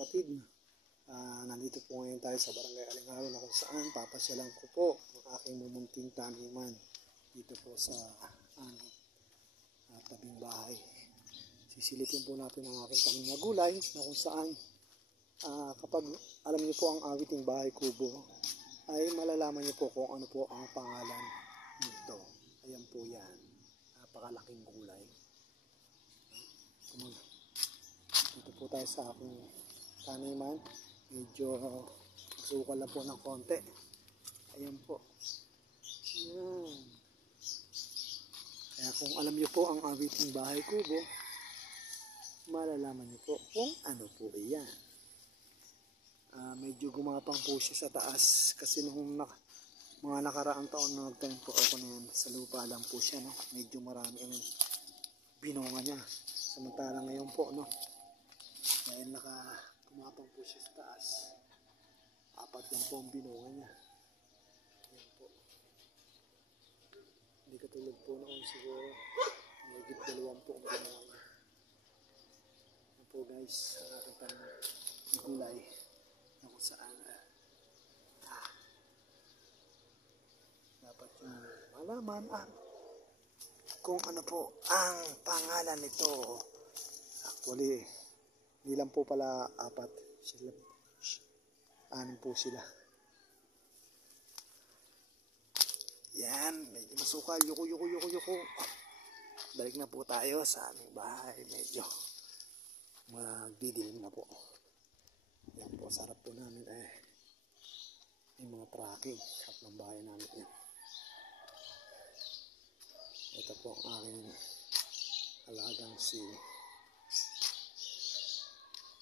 kapatid, nandito po ngayon tayo sa Barangay Alingaro na kung saan papasyalan ko po ang aking mumunting taniman dito po sa tabing bahay. Sisilipin po natin ang aking tanim na gulay na kung saan kapag alam niyo po ang awiting bahay kubo ay malalaman niyo po kung ano po ang pangalan nito. Ayan po yan, napakalaking gulay. Dito po tayo sa aking taniman. Medyo sukal na po ng konti. Ayan po. Ayan. Kaya kung alam niyo po ang awiting bahay kubo, malalaman niyo po kung ano po iyan. Medyo gumapang po siya sa taas kasi nung mga nakaraang taon na nagtanim po ako na yan, sa lupa lang po siya, no? Medyo marami ang binunga niya. Samantala ngayon po, no? Dahil gumapang po siya sa taas, 4 lang po ang binunga niya. Ayan po. Hindi katulad po noon, siguro higit 2 po ang binunga niya. Ayan po guys, ang ating tanim gulay na kung saan dapat yung malaman kung ano po ang pangalan nito. Actually, hindi lang po pala 4 sila, 6 po sila. Yan, medyo masukal, yuko. Balik na po tayo sa aming bahay. Medyo magdidilim na po. Yan po, sarap po namin yung mga tracking at ng bahay namin yan. Ito po ang aking alagang si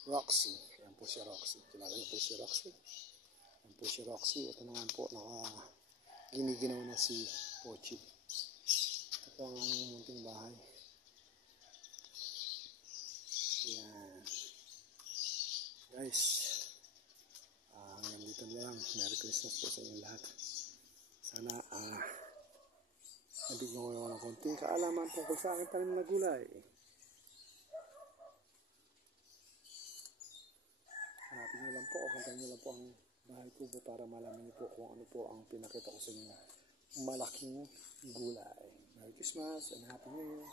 Roxy. Yan po si Roxy. Kilala niyo po si Roxy. Yan po si Roxy. Ito naman po giniginaw na si Pochi. Ito po ang aming munting bahay. Yan. Guys, hanggang dito na lang. Merry Christmas po sa inyo lahat. Sana nabigyan ko naman ng konting kaalaman tungkol sa aking tanim na gulay. Hanapin nyo lang po o kantahin nyo lang po ang bahay kubo para malaman nyo po kung ano po ang pinakita ko sa inyo. Malaking gulay. Merry Christmas and Happy New Year!